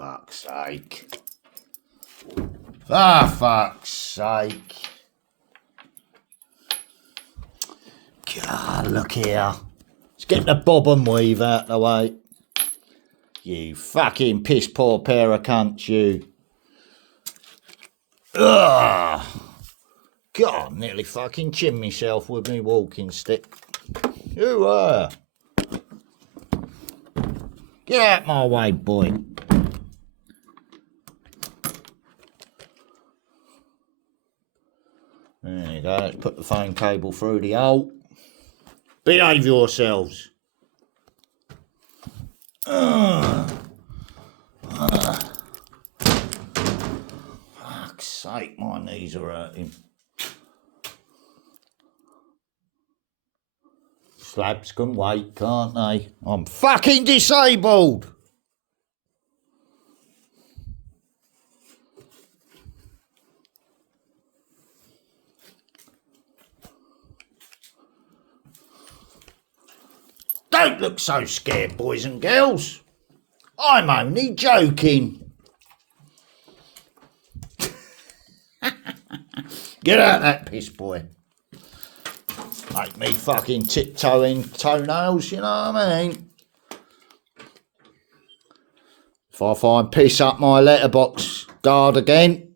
fuck's sake. For fuck's sake. God, look here. Let's get the bob and weave out the way. You fucking piss poor pair of cunts, you. Ugh. God, nearly fucking chinned myself with me walking stick. You Get out my way, boy. There you go, let's put the phone cable through the hole. Behave yourselves. Fuck's sake, my knees are hurting. Slabs can wait, can't they? I'm fucking disabled! Don't look so scared, boys and girls. I'm only joking. Get out that piss, boy. Make me fucking tiptoeing toenails, you know what I mean? If I find piss up my letterbox guard again.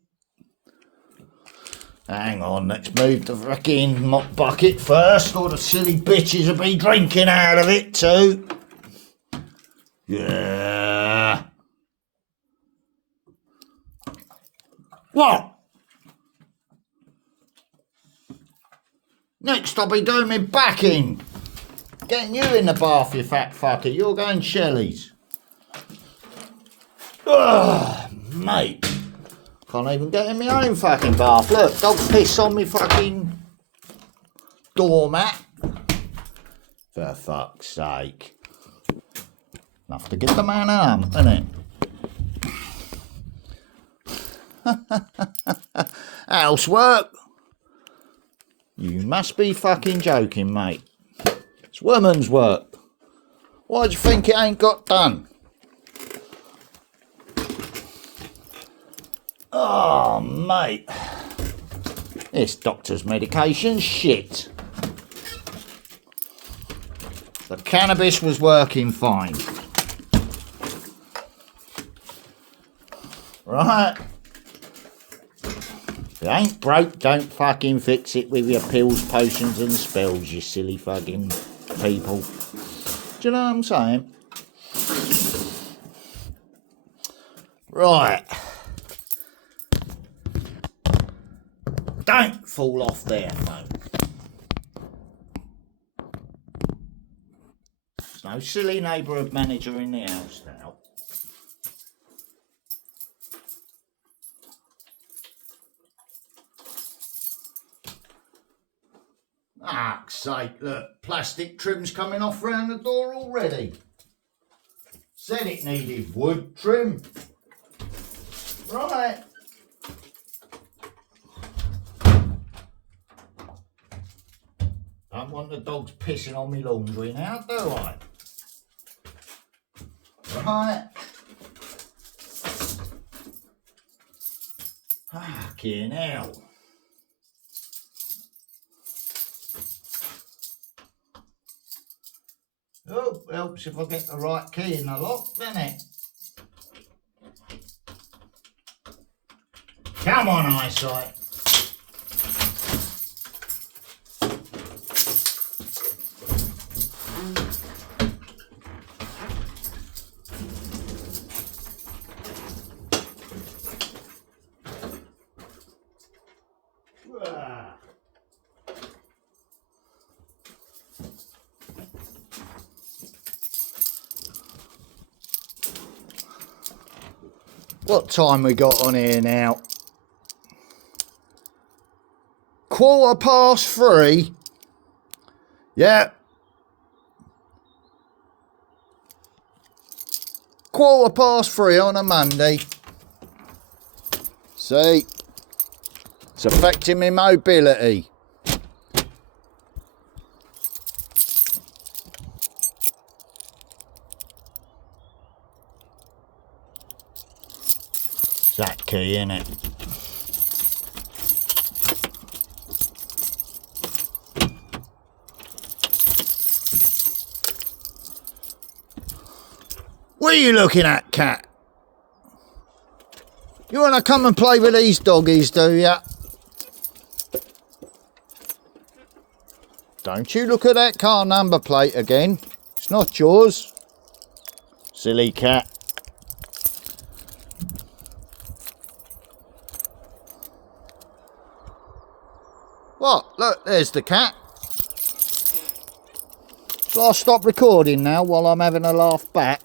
Hang on, let's move the fucking mop bucket first, or the silly bitches will be drinking out of it too. Yeah. What? Next I'll be doing my backing. Getting you in the bath, you fat fucker. You're going Shelley's. Ugh, mate. Can't even get in my own fucking bath. Look, dog piss on me fucking doormat. For fuck's sake. Enough to get the man arm, isn't it? Housework. You must be fucking joking, mate. It's woman's work. Why do you think it ain't got done? Oh, mate. This doctor's medication's shit. The cannabis was working fine. Right? If it ain't broke, don't fucking fix it with your pills, potions and spells, you silly fucking people. Do you know what I'm saying? Right. Don't fall off there, folks. There's no silly neighbourhood manager in the house now. Fuck's sake, look, plastic trim's coming off round the door already. Said it needed wood trim. Right. Don't want the dogs pissing on me laundry now, do I? Right. Fucking hell. Oh, helps if I get the right key in the lock, doesn't it? Come on, eyesight. What time we got on here now? 3:15. Yeah. 3:15 on a Monday. See? It's affecting my mobility. It's that key, innit? What are you looking at, cat? You want to come and play with these doggies, do ya? Don't you look at that car number plate again. It's not yours. Silly cat. What? Look, there's the cat. Shall I stop recording now while I'm having a laugh back?